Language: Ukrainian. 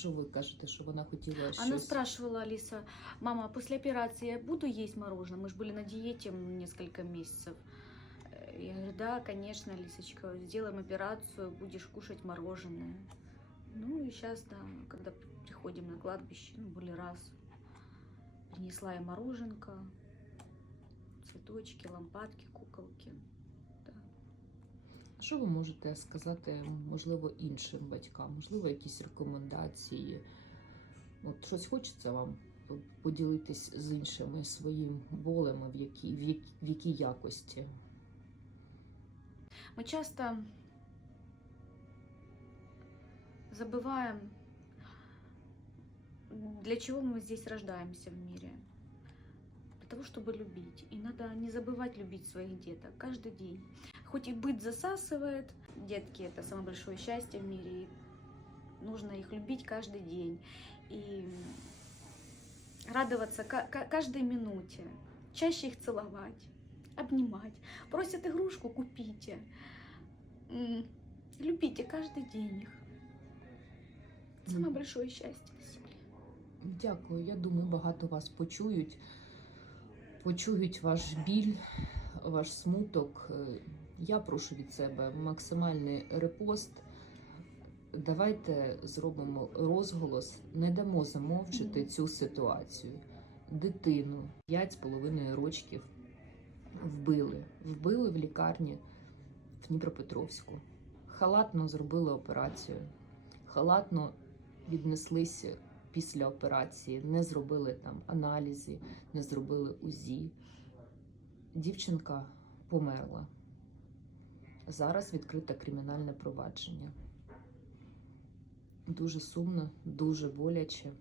що ви кажете, що вона хотіла щось? Она спрашивала, Алиса, мама, после операции я буду есть мороженое? Мы же были на диете несколько месяцев. Э, Я говорю, да, конечно, Алисочка, сделаем операцию, будешь кушать мороженое. Ну и сейчас, да, когда приходим на кладбище, ну, были раз, принесла я мороженка, цветочки, лампадки, куколки. Да. А Що ви можете сказати, можливо, іншим батькам? Можливо, якісь рекомендації? От щось хочеться вам поділитись з іншими своїм болем, в якій, в якій, в якій якості? Мы часто забываем, для чего мы здесь рождаемся в мире. Того, чтобы любить. И надо не забывать любить своих деток каждый день. Хоть и быт засасывает, детки это самое большое счастье в мире. И нужно их любить каждый день. И радоваться ка- ка- каждой минуте. Чаще их целовать, обнимать. Просят игрушку, купите. Любите каждый день их. Самое большое счастье на земле. Дякую. Я думаю, багато вас почують. Почують ваш біль, ваш смуток. Е, Я прошу від себе максимальний репост. Давайте зробимо розголос, не дамо замовчити цю ситуацію. Дитину 5,5 рочків вбили. Вбили в лікарні в Дніпропетровську. Халатно зробили операцію. Халатно віднеслися після операції, не зробили там аналізи, не зробили УЗІ. Дівчинка померла. Зараз відкрите кримінальне провадження. Дуже сумно, дуже боляче.